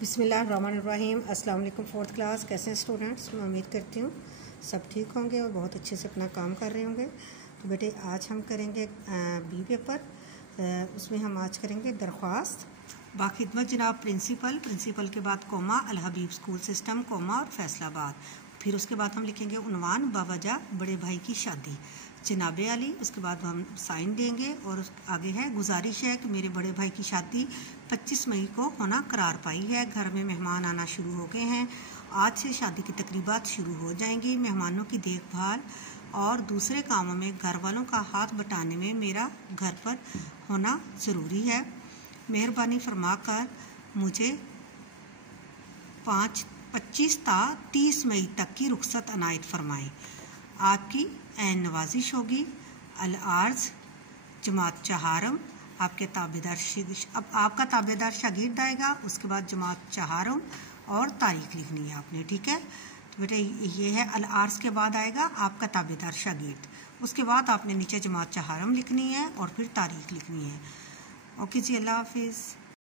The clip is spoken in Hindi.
बिस्मिल्लाहिर्रहमानिर्रहीम। अस्सलाम वालेकुम। फोर्थ क्लास, कैसे हैं स्टूडेंट्स? मैं उम्मीद करती हूँ सब ठीक होंगे और बहुत अच्छे से अपना काम कर रहे होंगे। तो बेटे आज हम करेंगे बी पेपर। उसमें हम आज करेंगे दरख्वास्त, बाखिदमत जनाब प्रिंसिपल के बाद कोमा, अल हबीब स्कूल सिस्टम, कोमा और फैसलाबाद। फिर उसके बाद हम लिखेंगे उन्वान, बावजह बड़े भाई की शादी, जनाब अली। उसके बाद हम साइन देंगे और आगे है गुजारिश है कि मेरे बड़े भाई की शादी 25 मई को होना करार पाई है। घर में मेहमान आना शुरू हो गए हैं। आज से शादी की तकरीबात शुरू हो जाएंगी। मेहमानों की देखभाल और दूसरे कामों में घर वालों का हाथ बटाने में मेरा घर पर होना ज़रूरी है। मेहरबानी फरमाकर मुझे 25 ता 30 मई तक की रुख्सत अनायत फरमाएँ। आपकी ऐन नवाजिश होगी। अल आर्ज जमात चहारम, आपके ताबेदार अब आपका ताबेदार शागिर्द आएगा। उसके बाद जमात चहारम और तारीख लिखनी है आपने, ठीक है। तो बेटा ये है अल आर्ज के बाद आएगा आपका ताबेदार शागिर्द। उसके बाद आपने नीचे जमात चहारम लिखनी है और फिर तारीख लिखनी है। ओके जी, अल्लाह हाफिज़।